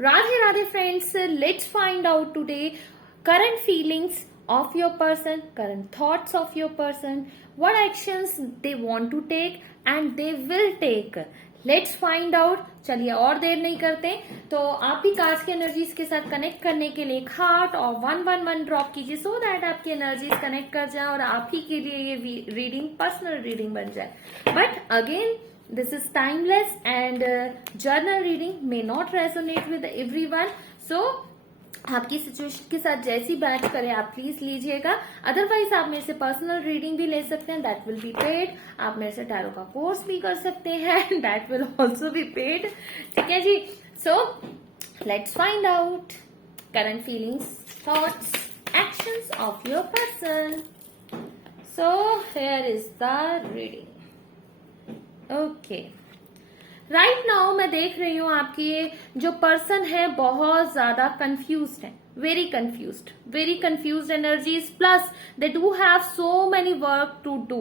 Radhe Radhe friends, let's find out today current feelings of your person, current thoughts of your person, what actions they want to take and they will take. Let's find out. चलिए और देर नहीं करते, तो आप भी cards की energies के साथ कनेक्ट करने के लिए एक हार्ट और 111 ड्रॉप कीजिए सो दैट आपकी एनर्जीज कनेक्ट कर जाए और आप ही के लिए ये रीडिंग पर्सनल रीडिंग बन जाए. But again this is timeless and journal reading may not resonate with everyone, so आपकी सिचुएशन के साथ जैसी मैच करे आप प्लीज लीजिएगा. अदरवाइज आप मेरे से पर्सनल रीडिंग भी ले सकते हैं, दैट विल बी पेड. आप मेरे से टैरो का कोर्स भी कर सकते हैं, that will also be paid. ठीक है जी. So let's find out current feelings, thoughts, actions of your person. So here is the reading. Okay, right now मैं देख रही हूं आपकी ये जो पर्सन है बहुत ज्यादा कंफ्यूज्ड है, very confused energies, plus they do have so many work to do.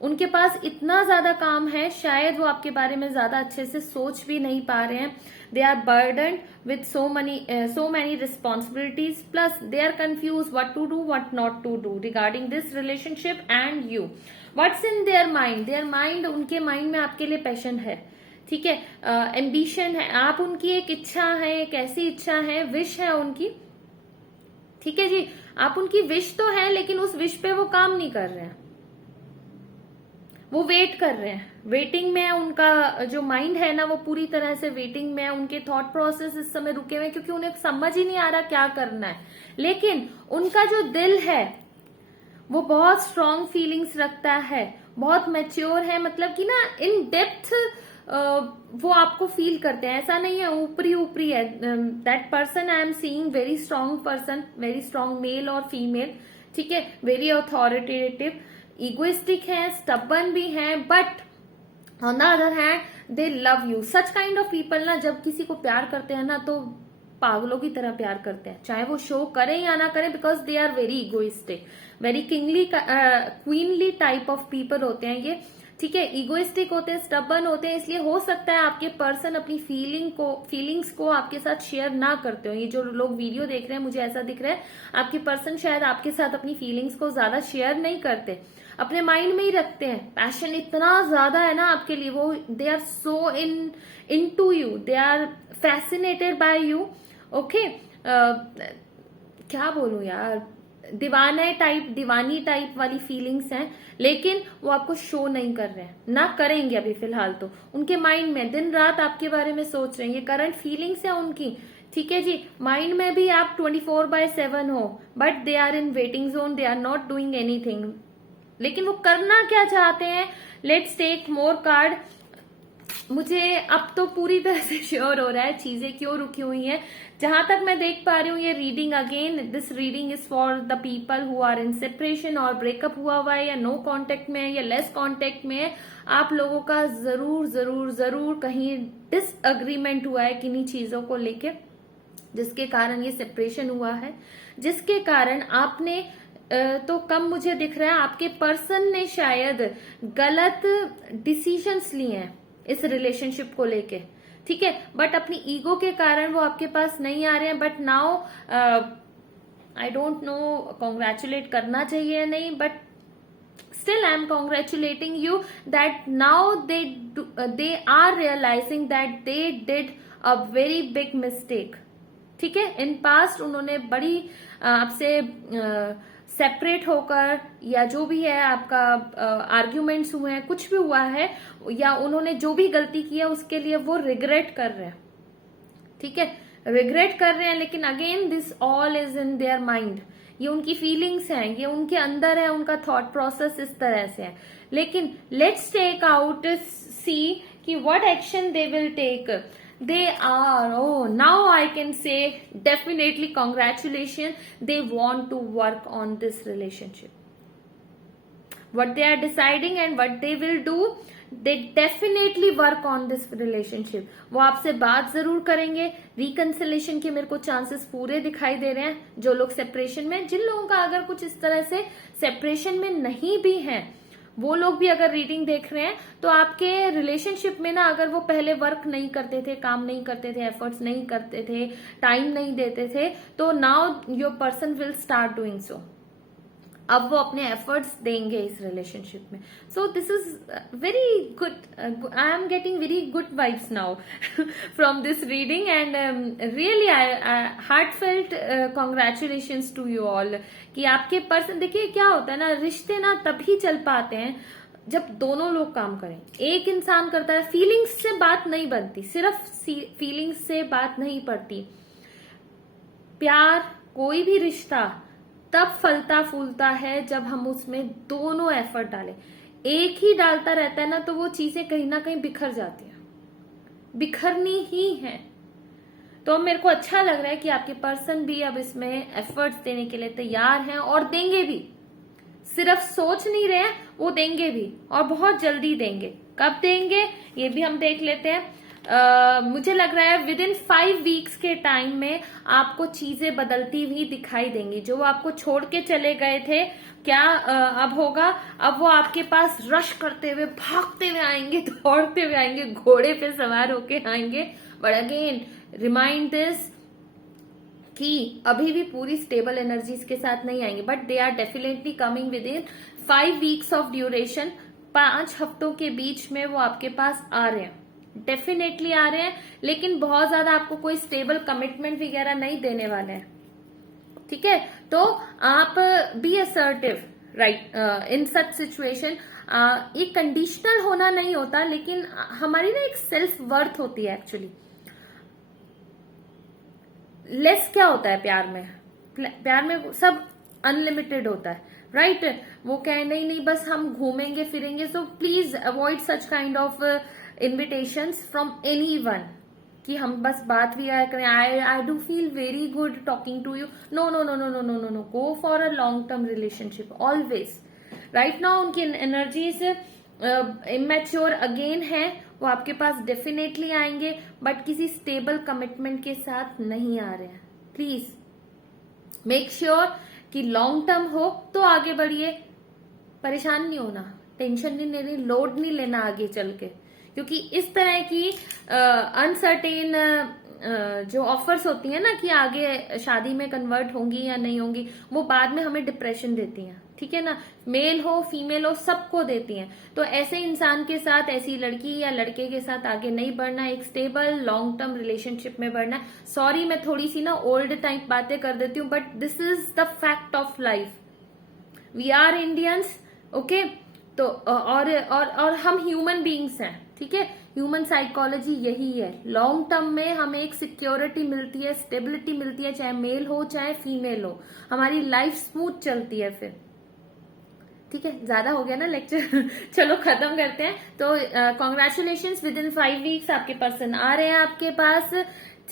उनके पास इतना ज्यादा काम है, शायद वो आपके बारे में ज्यादा अच्छे से सोच भी नहीं पा रहे हैं. They are burdened with so many responsibilities, plus they are confuse what to do what not to do regarding this relationship and you. What's in their mind, उनके माइंड में आपके लिए पैशन है. ठीक है, एम्बिशन है, आप उनकी एक इच्छा है, एक ऐसी इच्छा है, विश है उनकी. ठीक है जी, आप उनकी विश तो है लेकिन उस विश पे वो काम नहीं कर रहे हैं, वो वेट कर रहे हैं. वेटिंग में उनका जो माइंड है ना वो पूरी तरह से वेटिंग में है. उनके थॉट प्रोसेस इस समय रुके हुए हैं क्योंकि उन्हें समझ ही नहीं आ रहा क्या करना है. लेकिन उनका जो दिल है वो बहुत स्ट्रॉन्ग फीलिंग्स रखता है, बहुत मैच्योर है, मतलब कि ना इन डेप्थ वो आपको फील करते हैं. ऐसा नहीं है ऊपरी है. That person I am seeing very strong person, very strong male और फीमेल. ठीक है, वेरी अथॉरिटेटिव, इगोइस्टिक है, स्टबर्न भी है, but on the other hand they love you. Such kind of people ना जब किसी को प्यार करते हैं ना तो पागलों की तरह प्यार करते हैं, चाहे वो शो करें या ना करें, because they are very egoistic, very kingly queenly type of people होते हैं ये. ठीक है, इगोइस्टिक होते हैं, स्टबर्न होते हैं. इसलिए हो सकता है आपके पर्सन अपनी फीलिंग्स को आपके साथ शेयर ना करते हो. ये जो लोग वीडियो देख रहे हैं मुझे ऐसा दिख रहा है आपके पर्सन शायद आपके साथ अपनी फीलिंग्स को ज्यादा शेयर नहीं करते, अपने माइंड में ही रखते हैं. पैशन इतना ज्यादा है ना आपके लिए, वो they are so into you, they are fascinated by you. Okay, क्या बोलूं यार, दीवानी टाइप वाली फीलिंग्स हैं, लेकिन वो आपको शो नहीं कर रहे हैं, ना करेंगे अभी फिलहाल. तो उनके माइंड में दिन रात आपके बारे में सोच रहे हैं, ये करंट फीलिंग्स है उनकी. ठीक है जी, माइंड में भी आप 24/7 हो, but they are in waiting zone, they are not doing anything. लेकिन वो करना क्या चाहते हैं, लेट्स टेक मोर कार्ड. मुझे अब तो पूरी तरह से श्योर हो रहा है चीजें क्यों रुकी हुई हैं. जहां तक मैं देख पा रही हूँ ये reading, again this reading is for the people who are in separation और ब्रेकअप हुआ है या नो कांटेक्ट में है या लेस कांटेक्ट में है. आप लोगों का जरूर कहीं डिसएग्रीमेंट हुआ है किन्हीं चीजों को लेके, जिसके कारण ये सेपरेशन हुआ है, जिसके कारण आपने तो कम मुझे दिख रहा है आपके पर्सन ने शायद गलत डिसीजंस लिए हैं इस रिलेशनशिप को लेके. ठीक है, बट अपनी ईगो के कारण वो आपके पास नहीं आ रहे हैं. But now I don't know congratulate करना चाहिए या नहीं, but still I am congratulating you that now they are realising that they did a very big mistake. ठीक है, इन पास्ट उन्होंने बड़ी आपसे सेपरेट होकर या जो भी है आपका आर्ग्यूमेंट्स हुए हैं, कुछ भी हुआ है, या उन्होंने जो भी गलती की है उसके लिए वो रिग्रेट कर रहे हैं. ठीक है, रिग्रेट कर रहे हैं, लेकिन again this all is in their mind. ये उनकी फीलिंग्स हैं, ये उनके अंदर है, उनका थॉट प्रोसेस इस तरह से है. लेकिन लेट्स टेक आउट सी कि what action they will take. They are, oh, now I can say definitely congratulations. They want to work on this relationship. What they are deciding and what they will do, they definitely work on this relationship. वो आपसे बात जरूर करेंगे. Reconciliation के मेरे को chances पूरे दिखाई दे रहे हैं. जो लोग सेपरेशन में, जिन लोगों का अगर कुछ इस तरह से सेपरेशन में नहीं भी है, वो लोग भी अगर रीडिंग देख रहे हैं तो आपके रिलेशनशिप में ना, अगर वो पहले वर्क नहीं करते थे, काम नहीं करते थे, एफर्ट्स नहीं करते थे, टाइम नहीं देते थे, तो now your person will start doing so. अब वो अपने एफर्ट्स देंगे इस रिलेशनशिप में। So this is very good, I am getting very good vibes now from this reading, and really I heartfelt congratulations to you all कि आपके person, देखिए क्या होता है ना, रिश्ते ना तभी चल पाते हैं जब दोनों लोग काम करें। एक इंसान करता है, फीलिंग्स से बात नहीं बनती, सिर्फ फीलिंग्स से बात नहीं पड़ती। प्यार, कोई भी रिश्ता तब फलता फूलता है जब हम उसमें दोनों एफर्ट डालें। एक ही डालता रहता है ना, तो वो चीजें कहीं ना कहीं बिखर जाती हैं, बिखरनी ही है। तो मेरे को अच्छा लग रहा है कि आपके पर्सन भी अब इसमें एफर्ट्स देने के लिए तैयार हैं, और देंगे भी, सिर्फ सोच नहीं रहे हैं, वो देंगे भी, और बहुत जल्दी देंगे। कब देंगे ये भी हम देख लेते हैं। मुझे लग रहा है विद इन 5 वीक्स के टाइम में आपको चीजें बदलती हुई दिखाई देंगी। जो वो आपको छोड़ के चले गए थे, क्या अब होगा, अब वो आपके पास रश करते हुए, भागते हुए आएंगे, दौड़ते हुए आएंगे, घोड़े पे सवार होके आएंगे। बट अगेन रिमाइंड दिस कि अभी भी पूरी स्टेबल एनर्जीज के साथ नहीं आएंगे, but they are definitely coming within 5 weeks of duration. 5 हफ्तों के बीच में वो आपके पास आ रहे हैं, डेफिनेटली आ रहे हैं, लेकिन बहुत ज्यादा आपको कोई स्टेबल कमिटमेंट वगैरह नहीं देने वाले हैं। ठीक है, तो आप बी असर्टिव राइट इन सच सिचुएशन। ये कंडीशनल होना नहीं होता, लेकिन हमारी ना एक सेल्फ वर्थ होती है एक्चुअली। लेस क्या होता है प्यार में, प्यार में सब अनलिमिटेड होता है, राइट वो कहे नहीं नहीं बस हम घूमेंगे फिरेंगे। So please avoid such kind of invitations from anyone कि हम बस बात भी आया करें, I do feel very good talking to you. No no no no no no no no, go for a long term relationship always. Right now उनकी energies immature again है, वो आपके पास डेफिनेटली आएंगे, बट किसी स्टेबल कमिटमेंट के साथ नहीं आ रहे हैं। प्लीज मेक श्योर कि लॉन्ग टर्म हो तो आगे बढ़िए, परेशान नहीं होना, टेंशन नहीं लेनी, लोड नहीं लेना आगे चल के, क्योंकि इस तरह की अनसर्टेन जो ऑफर्स होती है ना कि आगे शादी में कन्वर्ट होंगी या नहीं होंगी, वो बाद में हमें डिप्रेशन देती हैं। ठीक है ना, मेल हो फीमेल हो सबको देती हैं। तो ऐसे इंसान के साथ, ऐसी लड़की या लड़के के साथ आगे नहीं बढ़ना, एक स्टेबल लॉन्ग टर्म रिलेशनशिप में बढ़ना। सॉरी मैं थोड़ी सी ना ओल्ड टाइप बातें कर देती हूँ, but this is the fact of life. We are Indians, okay. तो और हम ह्यूमन बीइंग्स हैं, ठीक है। ह्यूमन साइकोलॉजी यही है। लॉन्ग टर्म में हमें एक सिक्योरिटी मिलती है, स्टेबिलिटी मिलती है, चाहे मेल हो चाहे फीमेल हो, हमारी लाइफ स्मूथ चलती है फिर। ठीक है, ज्यादा हो गया ना लेक्चर चलो खत्म करते हैं। तो कॉन्ग्रेचुलेशंस, विद इन 5 वीक्स आपके पर्सन आ रहे हैं आपके पास।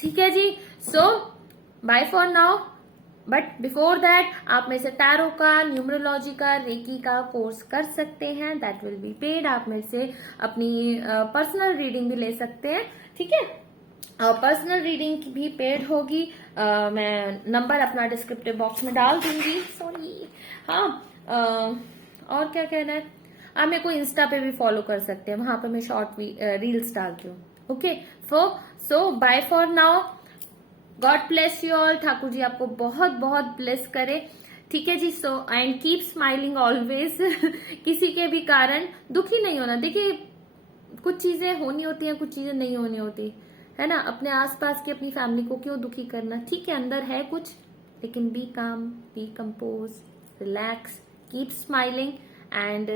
ठीक है जी, so bye for now. But before that आप में से टैरो का, न्यूमरोलॉजी का, रेकी का कोर्स कर सकते हैं, दैट विल बी पेड। आप में से अपनी पर्सनल रीडिंग भी ले सकते हैं, ठीक है। पर्सनल रीडिंग भी पेड होगी। मैं नंबर अपना डिस्क्रिप्टिव बॉक्स में डाल दूंगी। सॉरी, हाँ और क्या कहना है, आप मेरे को इंस्टा पे भी फॉलो कर सकते हैं, वहां पे मैं शॉर्ट रील्स डालती हूँ। Okay, so bye for now, God bless you all. Thakur ji आपको बहुत बहुत ब्लेस करे, ठीक है जी। So and keep smiling always किसी के भी कारण दुखी नहीं होना। देखिए कुछ चीजें होनी होती हैं, कुछ चीजें नहीं होनी होती है ना। अपने आसपास की अपनी फैमिली को क्यों दुखी करना, ठीक है अंदर है कुछ, लेकिन be calm, be compose, relax, keep smiling and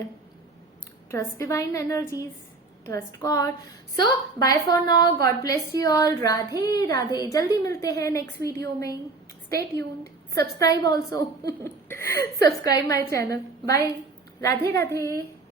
trust divine energies, trust God. So bye for now, God bless you all, Radhe Radhe. जल्दी मिलते हैं नेक्स्ट वीडियो में, stay tuned, subscribe also subscribe my channel. Bye, Radhe Radhe.